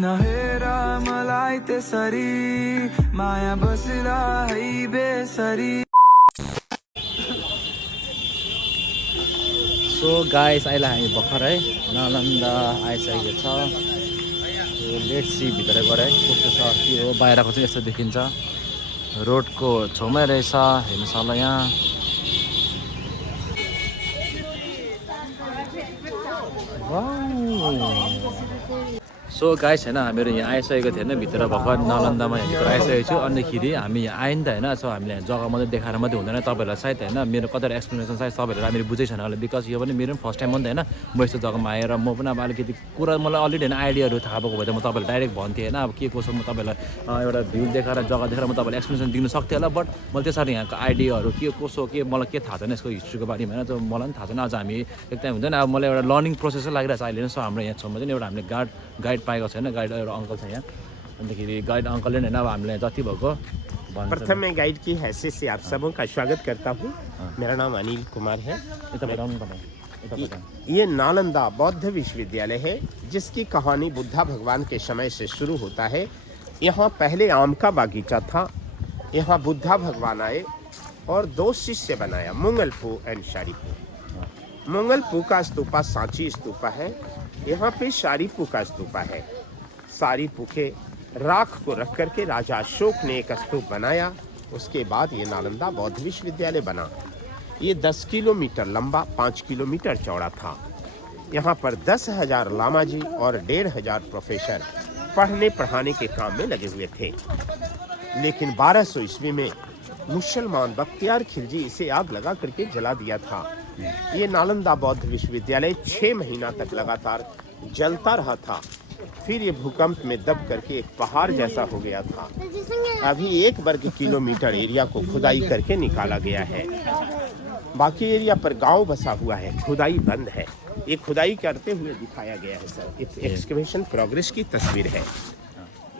नहेरा मलाई त्यसरी माया बसिरा है बेसरी। सो गाइस अहिले हामी भर्खरै नालन्दा आइसकेको छ। लेट्स सी भित्र गएर कस्तो छ के हो। बाहिरको चाहिँ यस्तो देखिन्छ, रोडको छेउमै रहेछ हेर्नुहोस् होला यहाँ। सो गाइस होइन हामीहरू यहाँ आइसकेको थियो होइन, भित्र भर्खर नालन्दामा भित्र आइसकेको छु। अनिखेरि हामी यहाँ आयो नि त होइन। सो हामीले यहाँ जग्गा मात्रै देखाएर मात्रै हुँदैन, तपाईँहरूलाई सायद होइन मेरो कतिवटा एक्सप्लेनेसन सायद तपाईँहरू राम्ररी बुझै छैन होला, बिकज यो पनि मेरो पनि फर्स्ट टाइम हो नि त होइन। म यस्तो जग्गामा आएर म पनि अब अलिकति कुरा मलाई अलरेडी होइन आइडियाहरू थाहा भएको भए त म तपाईँलाई डाइरेक्ट भन्थेँ होइन। अब के कसो म तपाईँलाई एउटा भ्यू देखाएर जग्गा देखाएर म तपाईँलाई एक्सप्लेनेसन दिन सक्थेँ होला, बट मैले त्यसरी यहाँको आइडियाहरू के कसो के मलाई के थाहा छैन यसको हिस्ट्रीको बारेमा होइन। त मलाई पनि थाहा छैन। अझ हामी एकदम हुन्छ नि अब मलाई एउटा लर्निङ प्रोसेसै लागिरहेको छ अहिले। सो हाम्रो यहाँ छेउमा चाहिँ एउटा हामीले गाइड पाएको छैन, गाइड एउटा अङ्कल छ यहाँ। अन्तखेरि गाइड अङ्कलले होइन अब हामीलाई जति भएको प्रथम मैं गाइड की हैसियत से आप सबों का स्वागत करता हूँ। मेरा नाम अनिल कुमार है। ये नालंदा बौद्ध विश्वविद्यालय है, जिसकी कहानी बुद्धा भगवान के समय से शुरू होता है। यहाँ पहले आम का बागीचा था। यहाँ बुद्धा भगवान आए और दो शिष्य बनाया, मंगलपू एंड शारीपू। मंगलपू का स्तूपा सांची स्तूपा है, यहाँ पे शारीपू का स्तूपा है। शारीपू के राख को रख करके राजा अशोक ने एक स्तूप बनाया। उसके बाद ये नालंदा बौद्ध विश्वविद्यालय बना। ये 10 किलोमीटर लंबा 5 किलोमीटर चौड़ा था। यहाँ पर 10,000 लामा जी और 1,500 प्रोफेसर पढ़ने पढ़ाने के काम में लगे हुए थे। लेकिन 1200 ईस्वी में मुसलमान बख्तियार खिलजी इसे आग लगा करके जला दिया था। ये नालंदा बौद्ध विश्वविद्यालय 6 महीना तक लगातार जलता रहा था। फिर ये भूकंप में दब करके एक पहाड़ जैसा हो गया था। अभी 1 वर्ग किलोमीटर एरिया को खुदाई करके निकाला गया है। बाकी एरिया पर गांव बसा हुआ है, खुदाई बंद है। ये खुदाई करते हुए दिखाया गया है सर। एक्सकवेशन प्रोग्रेस की तस्वीर है।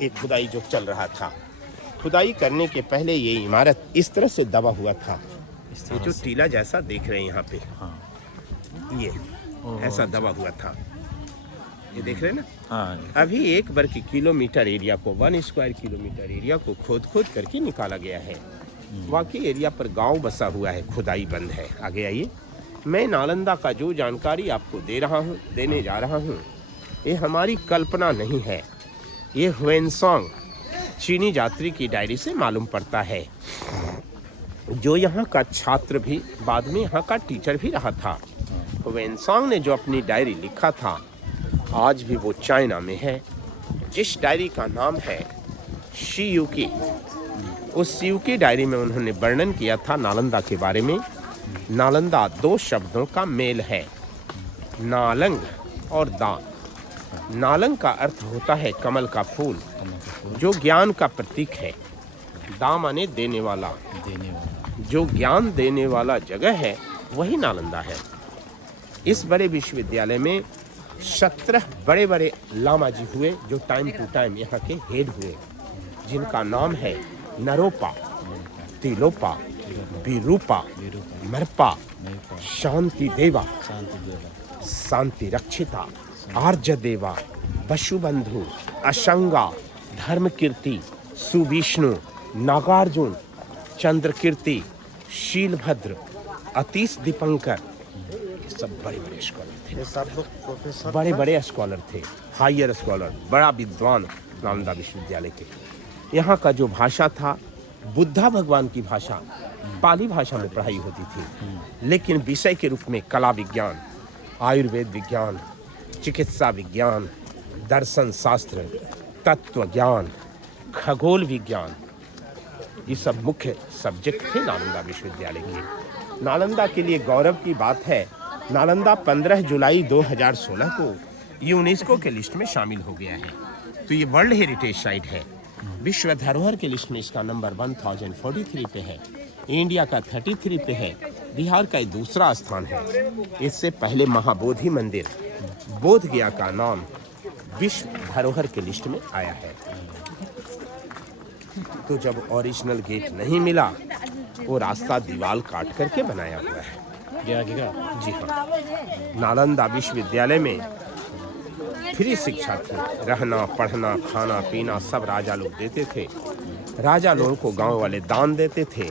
एक खुदाई जो चल रहा था, खुदाई करने के पहले ये इमारत इस तरह से दबा हुआ था। ये जो टीला जैसा देख रहे हैं यहाँ पे, ये ऐसा दबा हुआ था। ये देख रहे हैं ना। अभी 1 वर्ग किलोमीटर एरिया को 1 स्क्वायर किलोमीटर एरिया को खोद करके निकाला गया है। बाकी एरिया पर गांव बसा हुआ है, खुदाई बंद है। आगे आइए। मैं नालंदा का जो जानकारी आपको देने जा रहा हूँ, ये हमारी कल्पना नहीं है। ये ह्वेनसांग चीनी यात्री की डायरी से मालूम पड़ता है, जो यहाँ का छात्र भी बाद में यहाँ का टीचर भी रहा था। ह्वेनसांग ने जो अपनी डायरी लिखा था, आज भी वो चाइना में है, जिस डायरी का नाम है शियुकी। उस शियुकी डायरी में उन्होंने वर्णन किया था नालंदा के बारे में। नालंदा 2 शब्दों का मेल है, नालंग और दा। नालंग का अर्थ होता है कमल का फूल, जो ज्ञान का प्रतीक है। दा माने देने वाला। जो ज्ञान देने वाला जगह है वही नालंदा है। इस बड़े विश्वविद्यालय में 17 बड़े बड़े लामा जी हुए, जो टाइम टू टाइम यहाँ के हेड हुए, जिनका नाम है नरोपा, तिलोपा, विरूपा, मरपा, शांति देवा, शांति रक्षिता, आर्य देवा, वसुबंधु, अशंगा, धर्मकीर्ति, सुविष्णु, नागार्जुन, चंद्रकीर्ति, शीलभद्र, अतीश दीपंकर। सब बड़े बड़े स्कॉलर थे। सब प्रोफेसर बड़े बड़े स्कॉलर थे, हायर स्कॉलर, बड़ा विद्वान नालंदा विश्वविद्यालय के। यहाँ का जो भाषा था, बुद्धा भगवान की भाषा, पाली भाषा में पढ़ाई होती थी। लेकिन विषय के रूप में कला विज्ञान, आयुर्वेद विज्ञान, चिकित्सा विज्ञान, दर्शन शास्त्र, तत्व ज्ञान, खगोल विज्ञान, ये सब मुख्य सब्जेक्ट थे नालंदा विश्वविद्यालय के। नालंदा के लिए गौरव की बात है, नालंदा 15 जुलाई 2016 को यूनेस्को के लिस्ट में शामिल हो गया है। तो ये वर्ल्ड हेरिटेज साइट है। विश्व धरोहर के लिस्ट में इसका नंबर 1043 पे है। इंडिया का 33 पे है। बिहार का दूसरा स्थान है। इससे पहले महाबोधि मंदिर बोध गया का नाम विश्व धरोहर के लिस्ट में आया है। तो जब ओरिजिनल गेट नहीं मिला, वो रास्ता दीवार काट करके बनाया हुआ है। जी हाँ। नालंदा विश्वविद्यालय में फ्री शिक्षा थी। रहना, पढ़ना, खाना, पीना सब राजा लोग देते थे। राजा लोगों को गांव वाले दान देते थे,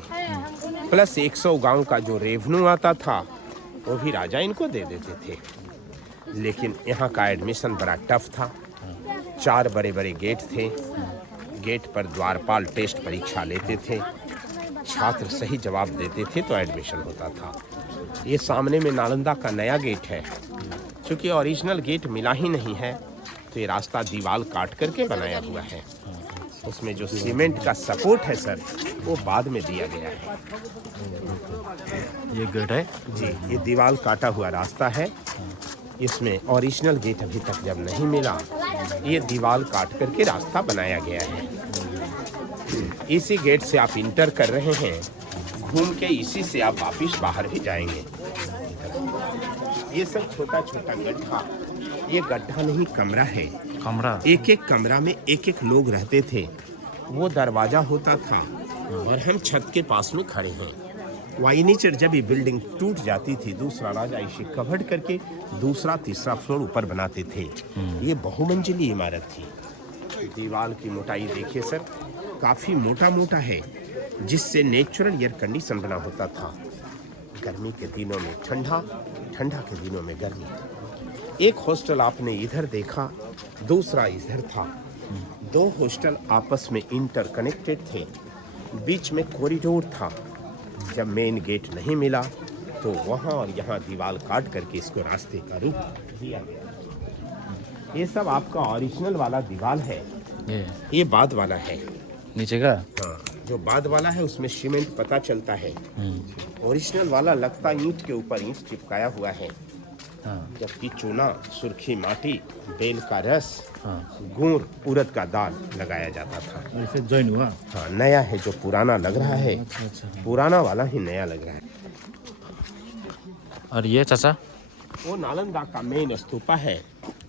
प्लस 100 गांव का जो रेवेन्यू आता था वो भी राजा इनको दे देते थे। लेकिन यहाँ का एडमिशन बड़ा टफ था। 4 बड़े बड़े गेट थे। गेट पर द्वारपाल टेस्ट परीक्षा लेते थे। छात्र सही जवाब देते थे तो एडमिशन होता था। ये सामने में नालंदा का नया गेट है। क्योंकि ओरिजिनल गेट मिला ही नहीं है तो ये रास्ता दीवार काट करके बनाया हुआ है। उसमें जो सीमेंट का सपोर्ट है सर वो बाद में दिया गया है। ये गेट है जी, ये दीवार काटा हुआ रास्ता है। इसमें ओरिजिनल गेट अभी तक जब नहीं मिला, ये दीवार काट करके रास्ता बनाया गया है। इसी गेट से आप इंटर कर रहे हैं, घूम के इसी से आप वापिस बाहर भी जाएंगे। ये सब छोटा छोटा गड्ढा, ये गड्ढा नहीं कमरा है। कमरा, एक एक कमरा में एक एक लोग रहते थे। वो दरवाजा होता था और हम छत के पास में खड़े हैं। वाइनीचर जब ये बिल्डिंग टूट जाती थी, दूसरा राजा इसे कवर्ड करके दूसरा तीसरा फ्लोर ऊपर बनाते थे। ये बहुमंजिली इमारत थी। दीवार की मोटाई देखिए सर, काफी मोटा मोटा है, जिससे नेचुरल एयर कंडीशन बना होता था। गर्मी के दिनों में ठंडा, ठंडा के दिनों में गर्मी। एक हॉस्टल आपने इधर देखा, दूसरा इधर था। 2 हॉस्टल आपस में इंटरकनेक्टेड थे। बीच में कॉरिडोर था। जब मेन गेट नहीं मिला तो वहाँ और यहाँ दीवार काट करके इसको रास्ते का रूप दिया गया। ये सब आपका ओरिजिनल वाला दीवार है। ये बाद वाला है नीचे का। हाँ, जो बाद वाला है उसमें सीमेंट पता चलता है। ओरिजिनल वाला लगता ईंट के ऊपर ईंट चिपकाया हुआ है। जबकि चूना, सुर्खी माटी, बेल का रस, गुड़, उड़द का दाल लगाया जाता था। फिर ज्वाइन हुआ। हाँ, नया है जो पुराना लग रहा है। पुराना वाला ही नया लग रहा है। और ये चाचा, वो नालंदा का मेन स्तूपा है।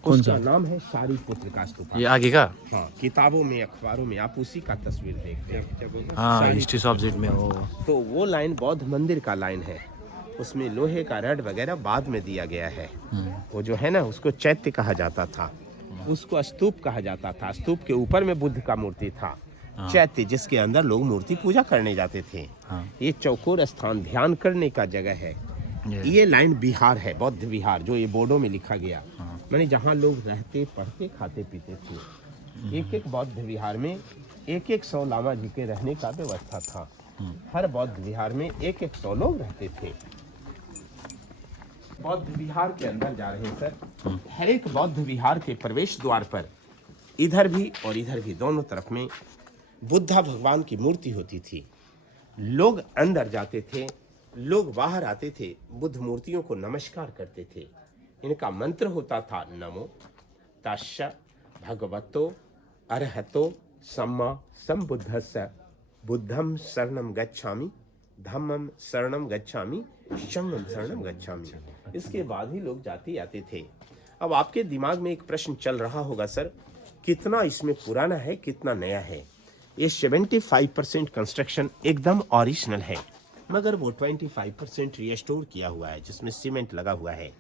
कौन उसका सा? नाम है शारीपुत्र का स्तूपा। ये आगे का। हाँ, किताबों में, अखबारों में आप उसी का तस्वीर देखते हैं। हाँ, हिस्ट्री सब्जेक्ट में वो। तो वो लाइन बौद्ध मंदिर का लाइन है। उसमें लोहे का रड वगैरह बाद में दिया गया है। वो जो है ना, उसको चैत्य कहा जाता था, उसको स्तूप कहा जाता था। स्तूप के ऊपर में बुद्ध का मूर्ति था। चैत्य, जिसके अंदर लोग मूर्ति पूजा करने जाते थे। ये चौकोर स्थान ध्यान करने का जगह है। ये लाइन बिहार है, बौद्ध विहार, जो ये बोर्डों में लिखा गया। माने जहाँ लोग रहते, पढ़ते, खाते, पीते थे। एक एक बौद्ध विहार में 100 लामा जी के रहने का व्यवस्था था। हर बौद्ध विहार में 100 लोग रहते थे। बौद्ध विहार के अंदर जा रहे हैं सर। हर एक बौद्ध विहार के प्रवेश द्वार पर इधर भी और इधर भी दोनों तरफ में बुद्धा भगवान की मूर्ति होती थी। लोग अंदर जाते थे, लोग बाहर आते थे, बुद्ध मूर्तियों को नमस्कार करते थे। इनका मंत्र होता था नमो तस्स भगवतो अरहतो सम्मा संबुद्धस्स बुद्धम शरणम गच्छामि धम्मम शरणम गच्छामि संघम शरणम गच्छामि। इसके बाद ही लोग जाते आते थे। अब आपके दिमाग में एक प्रश्न चल रहा होगा सर, कितना इसमें पुराना है, कितना नया है। ये 75% कंस्ट्रक्शन एकदम ओरिजिनल है, मगर वो 25% रिस्टोर किया हुआ है, जिसमें सीमेंट लगा हुआ है।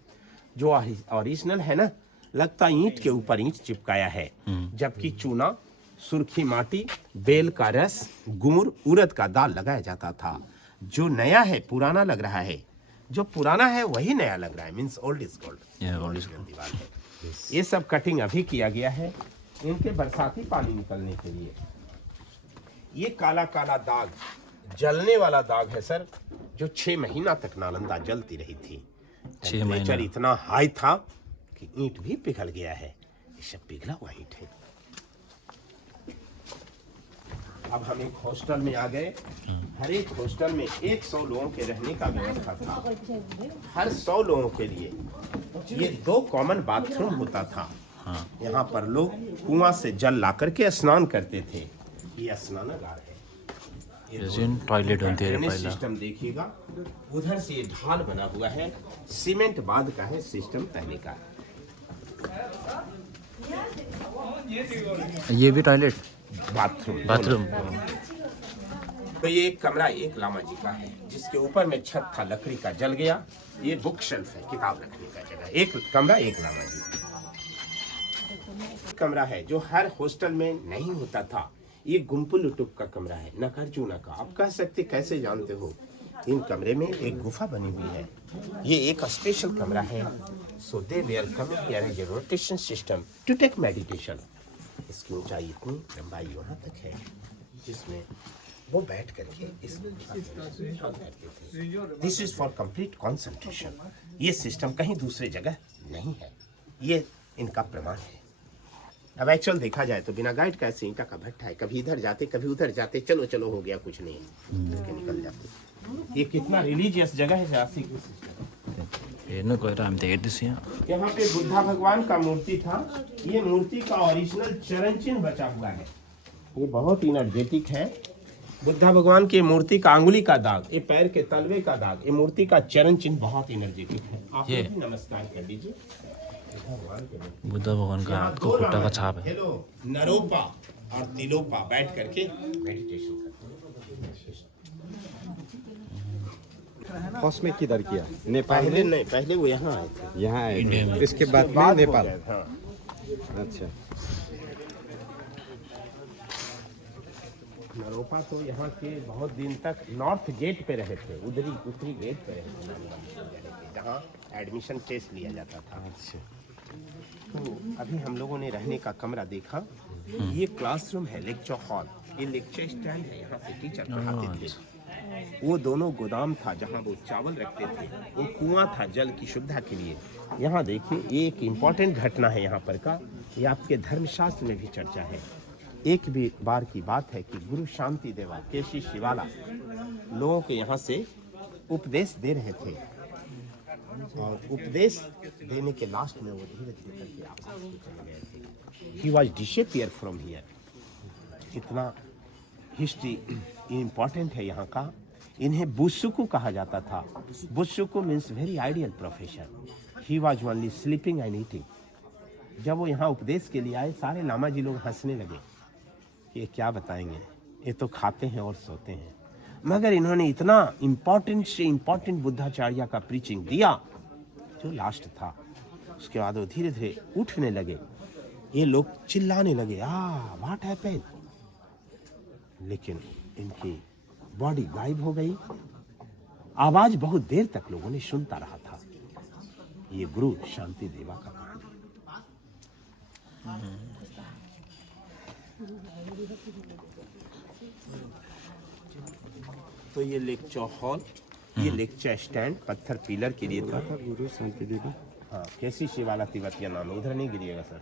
जो ओरिजिनल है ना, लगता ईंट के ऊपर ईंट चिपकाया है, जबकि चूना, सुर्खी माटी, बेल का रस, गुड़, उड़द का दाल लगाया जाता था। जो नया है पुराना लग रहा है, जो पुराना है वही नया लग रहा है। Means old is gold. दीवार है। ये सब कटिंग अभी किया गया है इनके बरसाती पानी निकलने के लिए। ये काला काला दाग, जलने वाला दाग है सर, जो 6 महीना तक नालंदा जलती रही थी। टेम्परेचर इतना हाई था कि ईंट भी पिघल गया है। ये सब पिघला हुआ ईंट है। अब हम एक हॉस्टल में आ गए। हर एक हॉस्टल में 100 लोगों के रहने का व्यवस्था था। हर 100 लोगों के लिए ये 2 कॉमन बाथरूम होता था। यहाँ पर लोग कुआं से जल ला करके स्नान करते थे। ये स्नानागार है। टॉयलेट होते हैं पहले। सिस्टम देखिएगा, उधर से ये ढाल बना हुआ है, सीमेंट बाद का है, सिस्टम पहले का है। ये भी टॉयलेट, बाथरूम। तो ये एक कमरा एक लामा जी का है, जिसके ऊपर में छत था, लकड़ी का, जल गया। ये बुक शेल्फ है, किताब रखने का जगह। एक कमरा एक लामा जी। कमरा है जो हर हॉस्टल में नहीं होता था। ये गुम्पुल लुटुक का कमरा है, नागार्जुना का। आप कह सकते कैसे जानते हो? इन कमरे में एक गुफा बनी हुई है। ये एक स्पेशल कमरा है। So they were coming here as a rotation system to take meditation. इसकी ऊंचाई इतनी, लंबाई वहाँ तक है जिसमें वो बैठ करके इस this is for complete concentration. ये सिस्टम कहीं दूसरे जगह नहीं है, ये इनका प्रमाण है। अब एक्चुअल देखा जाए तो बिना गाइड का ऐसे ईंटा का भट्टा है, कभी इधर जाते कभी उधर जाते, चलो चलो हो गया कुछ नहीं, करके निकल जाते। ये कितना रिलीजियस जगह है झांसी की सिस्टम। हेर्नु गएर हामी त हेर्दैछु यहाँ। यहाँ पे बुद्धा भगवान का मूर्ति था। ये मूर्ति का ओरिजिनल चरण चिन्ह बचा हुआ है। ये बहुत इनर्जेटिक है। बुद्धा भगवान की मूर्ति का अंगुली का दाग, ये पैर के तलवे का दाग, ये मूर्ति का चरण चिन्ह बहुत इनर्जेटिक है। आप ये भी नमस्कार कर दीजिए। बुद्ध भगवानको हातको खुट्टाको छाप है। हेलो, नरोपा और तिलोपा बैठ करके मेडिटेशन करते हैं। फर्स्ट में किधर किया? नेपाल पहले में? नहीं, पहले वो यहाँ आए थे। यहाँ आए इंडिया में। थे, इसके बाद में हो नेपाल। गया, हाँ। अच्छा, नरोपा तो यहाँ के बहुत दिन तक नॉर्थ गेट पे रहे थे, उत्तरी गेट पे रहे थे, जहाँ एडमिशन टेस्ट लिया जाता था। अच्छा। तो अभी हम लोगों ने रहने का कमरा देखा। ये क्लासरूम है, लेक्चर हॉल, ये लेक्चर स्टैंड है, यहाँ पे टीचर पढ़ाते थे। वो दोनों गोदाम था जहाँ वो चावल रखते थे, वो कुआं था जल की सुविधा के लिए। यहाँ देखिए, ये एक इम्पॉर्टेंट घटना है यहाँ पर का, ये आपके धर्मशास्त्र में भी चर्चा है। एक भी बार की बात है कि गुरु शांति देवा केसी शिवाला लोगों के यहाँ से उपदेश दे रहे थे, और उपदेश देने के लास्ट में वो धीरे धीरे करके आकाश में चले गए थे। He was disappear from here. इतना हिस्ट्री इम्पॉर्टेंट है यहाँ का। इन्हें बुसुकु कहा जाता था। बुसुकु means very ideal profession. He was only sleeping and eating. जब वो यहाँ उपदेश के लिए आए, सारे लामा जी लोग हंसने लगे, ये क्या बताएंगे, ये तो खाते हैं और सोते हैं। मगर इन्होंने इतना इम्पोर्टेंट से इम्पोर्टेंट बुद्धाचार्य का प्रीचिंग दिया जो लास्ट था। उसके बाद वो धीरे धीरे उठने लगे। ये लोग चिल्लाने लगे, व्हाट हैपेंड, लेकिन इनकी बॉडी गायब हो गई। आवाज बहुत देर तक लोगों ने सुनता रहा था। ये गुरु शांति देवा का कहानी। तो ये लेक्चर हॉल, ये लेक्चर स्टैंड पत्थर पिलर के लिए था। गुरु शांति देवी। हाँ, केसी शिवाला तिब्बतिया नाम है, उधर नहीं गिरिएगा सर।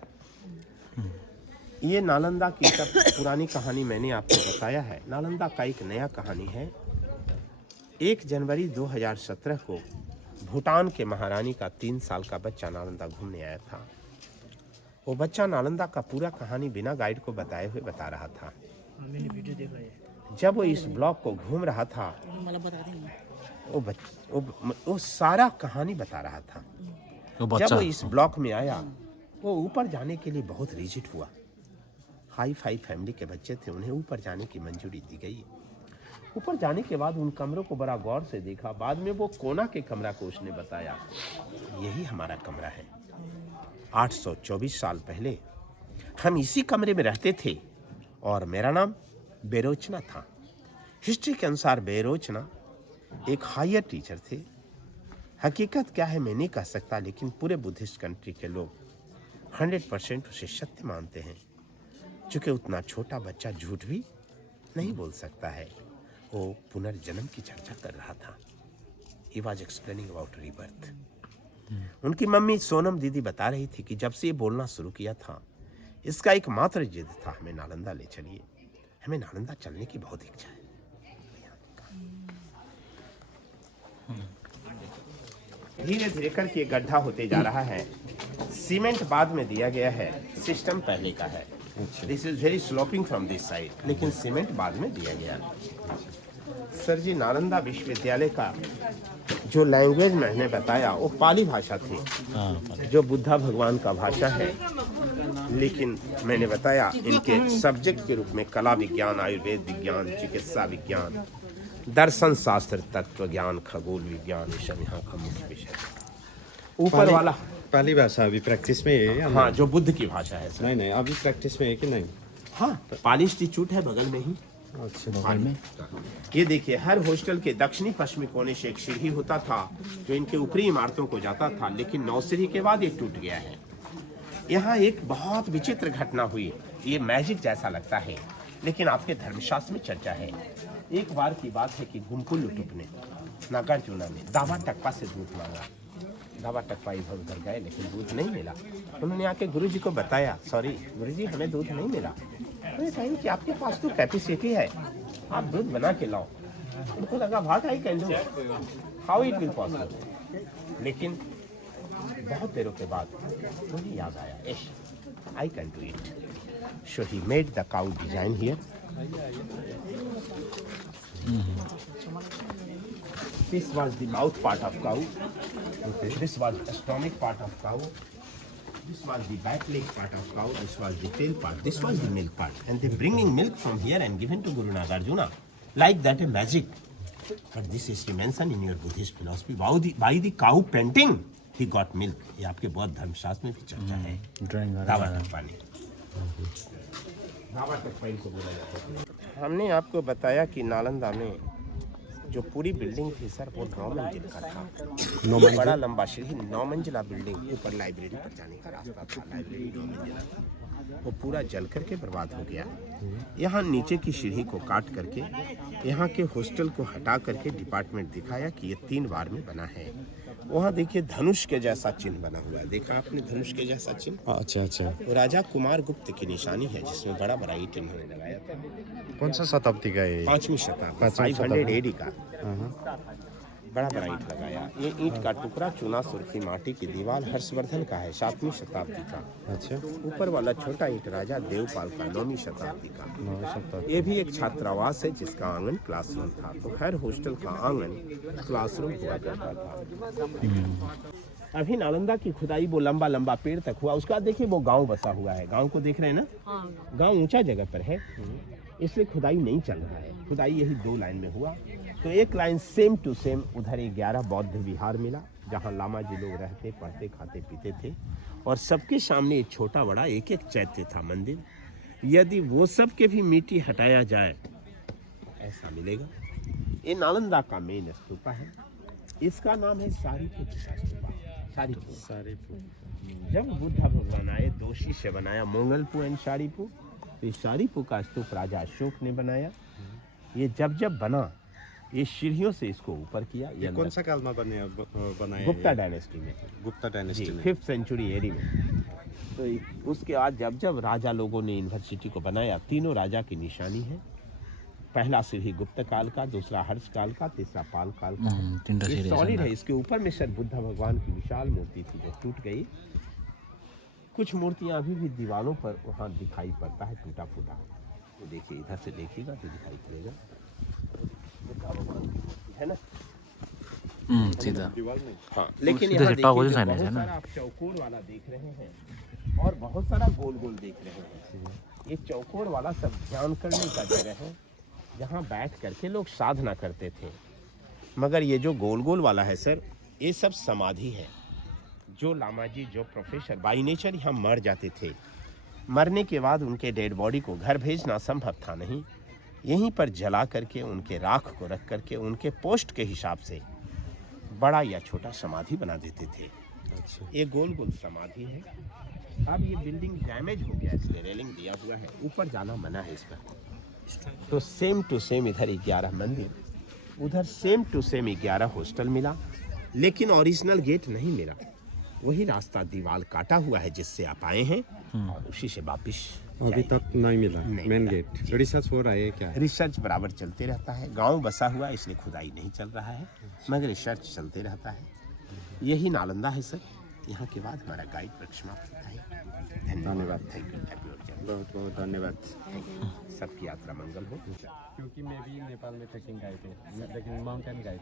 ये नालंदा की सब पुरानी कहानी मैंने आपको बताया है। नालंदा का एक नया कहानी है। 1 जनवरी 2017 को भूटान के महारानी का 3 साल का बच्चा नालंदा घूमने आया था। वो बच्चा नालंदा का पूरा कहानी बिना गाइड को बताए हुए बता रहा था। मैंने वीडियो देखा है। जब वो इस ब्लॉक को घूम रहा था, वो सारा कहानी बता रहा था। जब वो इस ब्लॉक में आया, वो ऊपर जाने के लिए बहुत रिजिड हुआ। हाई फाई फैमिली के बच्चे थे, उन्हें ऊपर जाने की मंजूरी दी गई। ऊपर जाने के बाद उन कमरों को बड़ा गौर से देखा। बाद में वो कोना के कमरा को उसने बताया, यही हमारा कमरा है। 824 साल पहले हम इसी कमरे में रहते थे और मेरा नाम बेरोचना था। हिस्ट्री के अनुसार बेरोचना एक हायर टीचर थे। हकीकत क्या है मैं नहीं कह सकता, लेकिन पूरे बुद्धिस्ट कंट्री के लोग 100% उसे सत्य मानते हैं। चूँकि उतना छोटा बच्चा झूठ भी नहीं बोल सकता है। वो पुनर्जन्म की चर्चा कर रहा था। He was explaining about rebirth. उनकी मम्मी सोनम दीदी बता रही थी कि जब से ये बोलना शुरू किया था, इसका एक मात्र जिद था, हमें नालंदा ले चलिए। हमें नालंदा चलने की बहुत इच्छा है। धीरे धीरे करके गड्ढा होते जा रहा है। सीमेंट बाद में दिया गया है, सिस्टम पहले का है। This is very sloping from this side, लेकिन सीमेंट बाद में दिया गया। सर जी, नालंदा विश्वविद्यालय का जो लैंग्वेज मैंने बताया वो पाली भाषा थी, जो बुद्धा भगवान का भाषा है। लेकिन मैंने बताया इनके सब्जेक्ट के रूप में कला विज्ञान, आयुर्वेद विज्ञान, चिकित्सा विज्ञान, दर्शन शास्त्र, तत्व ज्ञान, खगोल विज्ञान, ये सब यहाँ का मुख्य विषय। ऊपर वाला पाली भाषा अभी प्रैक्टिस में है या हाँ, जो बुद्ध की भाषा है सर। नहीं नहीं अभी प्रैक्टिस में है कि नहीं? हाँ, पाली इंस्टीट्यूट है बगल में ही। अच्छा बगल में ये देखिए, हर हॉस्टल के दक्षिणी पश्चिमी कोने से एक सीढ़ी होता था जो इनके ऊपरी इमारतों को जाता था, लेकिन 9 सीढ़ी के बाद ये टूट गया है। यहाँ एक बहुत विचित्र घटना हुई, ये मैजिक जैसा लगता है, लेकिन आपके धर्मशास्त्र में चर्चा है। एक बार की बात है कि गुम्पुल लुटुप ने नागार्जुना ने दावा टप्पा से दूध मांगा। दावा टप्पा इधर उधर गए, लेकिन दूध नहीं मिला। उन्होंने आके गुरुजी को बताया, सॉरी गुरुजी, हमें दूध नहीं मिला। उन्होंने कहा कि आपके पास तो कैपेसिटी है, आप दूध बना के लाओ। उनको लगा what I can do, how it will possible. लेकिन बहुत देरों के बाद मुझे याद आया, yes I can do it. So he made the cow design here. This was the mouth part of cow. Okay. This was the stomach part of cow. This was the back leg part of cow. This was the tail part. This was the milk part. And they bringing milk from here and given to Guru Nagarjuna. Like that a magic. But this is mentioned in your Buddhist philosophy. By the cow painting, he got milk. ये आपके बौद्ध धर्मशास्त्र में भी चर्चा है। Drawing दावा टप्पा ने। दावा टप्पा इनको बोला जाता है। हमने आपको बताया कि नालंदा में जो पूरी बिल्डिंग थी सर, वो 9 मंजिल का था। बड़ा लंबा सीढ़ी, 9 मंजिला बिल्डिंग, ऊपर लाइब्रेरी पर जाने का रास्ता था। लाइब्रेरी 9 मंजिला, वो पूरा जल करके बर्बाद हो गया। यहाँ नीचे की सीढ़ी को काट करके यहाँ के हॉस्टल को हटा करके डिपार्टमेंट दिखाया कि ये 3 बार में बना है। वहाँ देखिए धनुष के जैसा चिन्ह बना हुआ है, देखा आपने धनुष के जैसा चिन्ह? अच्छा अच्छा। वो राजा कुमार गुप्त की निशानी है, जिसमें बड़ा बड़ा ईंट इन्होंने लगाया था। कौन सा शताब्दी का है? 5वीं शताब्दी, 500 AD का बड़ा बड़ा ईंट लगाया। ये ईंट का टुकड़ा चूना सुर्खी माटी की दीवार हर्षवर्धन का है, 7वीं शताब्दी का। अच्छा। ऊपर वाला छोटा ईंट राजा देवपाल का, 9वीं शताब्दी का। ये भी एक छात्रावास है जिसका आंगन क्लासरूम था। तो हर हॉस्टल का आंगन क्लासरूम हुआ करता था। अभी नालंदा की खुदाई वो लंबा लंबा पेड़ तक हुआ, उसका देखिए वो गांव बसा हुआ है। गांव को देख रहे हैं ना, गांव ऊंचा जगह पर है, इसलिए खुदाई नहीं चल रहा है। खुदाई यही 2 लाइन में हुआ। तो एक लाइन सेम टू सेम उधर 11 बौद्ध विहार मिला, जहाँ लामा जी लोग रहते, पढ़ते, खाते, पीते थे। और सबके सामने एक छोटा बड़ा एक एक चैत्य था, मंदिर। यदि वो सब के भी मिट्टी हटाया जाए, ऐसा मिलेगा। ये नालंदा का मेन स्तूपा है, इसका नाम है सारीपुर स्तूपा। सारीपुर। जब बुद्ध भगवान आए, 2 शिष्य बनाया, मोंगलपु एंड सारीपुर। तो ये सारीपुर का स्तूप राजा अशोक ने बनाया। ये जब बना, ये सीढ़ियों से इसको ऊपर किया। ये कौन सा काल में बनाया? गुप्ता डायनेस्टी में। गुप्ता डायनेस्टी में, 5th सेंचुरी एडी में। तो उसके बाद जब राजा लोगों ने यूनिवर्सिटी को बनाया, 3 राजा की निशानी है। पहला सीढ़ी गुप्त काल का, दूसरा हर्ष काल का, तीसरा पाल काल का। ये सॉलिड है। इसके ऊपर में सर बुद्ध भगवान की विशाल मूर्ति थी जो टूट गई। कुछ मूर्तियां अभी भी दीवारों पर वहाँ दिखाई पड़ता है, टूटा फूटा। तो देखिए, इधर से देखिएगा तो दिखाई पड़ेगा, है ना? सीधा। हाँ, लेकिन सीधा यहाँ चट्टा को जो देखिए, साइड है बहुत ना? सारा आप चौकोर वाला देख रहे हैं और बहुत सारा गोल गोल देख रहे हैं। ये चौकोर वाला सब ध्यान करने का जगह है, जहाँ बैठ करके लोग साधना करते थे। मगर ये जो गोल गोल वाला है सर, ये सब समाधि है। जो लामाजी, जो प्रोफेसर बाई नेचर यहाँ मर जाते थे, मरने के बाद उनके डेड बॉडी को घर भेजना संभव था नहीं। यहीं पर जला करके उनके राख को रख करके उनके पोस्ट के हिसाब से बड़ा या छोटा समाधि बना देते थे। अच्छा। ये गोल गोल समाधि है। अब ये बिल्डिंग डैमेज हो गया, इसलिए रेलिंग दिया हुआ है, ऊपर जाना मना है इस पर। तो सेम टू सेम इधर 11 मंदिर, उधर सेम टू सेम 11 हॉस्टल मिला, लेकिन ओरिजिनल गेट नहीं मिला। वही रास्ता दीवार काटा हुआ है जिससे आप आए हैं, और उसी से वापिस अभी तक नहीं मिला मेन गेट। रिसर्च हो रहा है क्या? रिसर्च बराबर चलते रहता है। गांव बसा हुआ इसलिए खुदाई नहीं चल रहा है, मगर रिसर्च चलते रहता है। यही नालंदा है सर। यहाँ के बाद हमारा गाइड वर्क समाप्त होता है। धन्यवाद। Thank you. बहुत बहुत धन्यवाद। सबकी यात्रा मंगल हो। क्योंकि मैं भी नेपाल में ट्रैकिंग गाइड हूँ, लेकिन माउंटेन गाइड।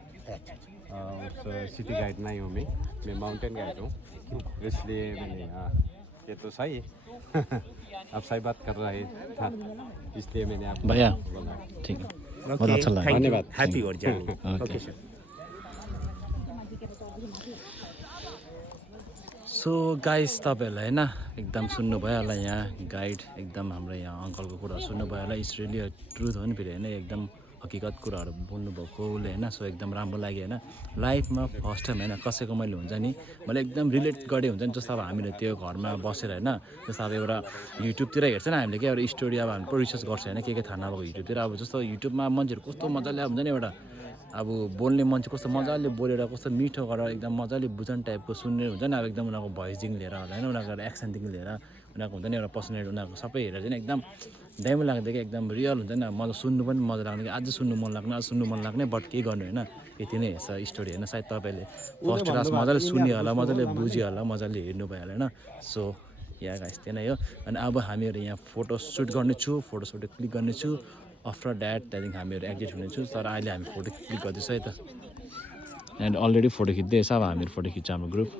उस सिटी गाइड नहीं हूँ मैं माउंटेन गाइड हूँ, इसलिए मैंने ये तो सही है। आप सही बात कर रहे था, इसलिए मैंने आपको भैया बोला। ठीक है, बहुत अच्छा लगा। धन्यवाद। हैप्पी और journey. Okay sir. So guys तपाईँहरूलाई होइन एकदम सुन्नुभयो होला यहाँ गाइड एकदम हाम्रो यहाँ अङ्कलको कुराहरू सुन्नुभयो होला इट्स रियली ट्रुथ हो नि फेरि होइन एकदम हकिकत कुराहरू बोल्नुभएको उसले होइन सो एकदम राम्रो लाग्यो होइन लाइफमा फर्स्ट टाइम होइन कसैको मैले हुन्छ नि मैले एकदम रिलेट गरेँ हुन्छ नि जस्तो अब हामीले त्यो घरमा बसेर होइन जस्तो अब एउटा युट्युबतिर हेर्छ नि हामीले के एउटा स्टोरी अब हामी रिसर्च गर्छ होइन के थाहा नभएको युट्युबतिर अब जस्तो युट्युबमा मान्छेहरू कस्तो मजाले हुन्छ नि एउटा अब बोल्ने मान्छे कस्तो मजाले बोलेर कस्तो मिठो गरेर एकदम मजाले बुझन टाइपको सुन्ने हुन्छ नि अब एकदम उनीहरूको भोइसदेखि लिएर होला होइन उनीहरूको एक्सनदेखि लिएर उनीहरूको हुन्छ नि एउटा पर्सनालिटी उनीहरूको सबै हेरेर चाहिँ एकदम दामी लाग्दै कि एकदम रियल हुन्छ नि मजा सुन्नु पनि मजा लाग्ने कि आज सुन्नु मन लाग्ने आज सुन्नु मन लाग्ने बट के गर्नु होइन यति नै हेर्छ स्टोरी होइन सायद तपाईँले फर्स्ट क्लास मजाले सुन्यो होला मजाले बुझ्यो होला मजाले हेर्नुभयो होला होइन सो यहाँ गाइस त्यही नै हो अनि अब हामीहरू यहाँ फोटो सुट गर्नेछु फोटो क्लिक गर्नेछु आफ्टर द्याट त्यहाँदेखि हामीहरू एक्जिट हुनेछु तर अहिले हामी फोटो क्लिक गर्दैछ है त एन्ड अलरेडी फोटो खिच्दैछ अब हामीहरू फोटो खिच्छ हाम्रो ग्रुप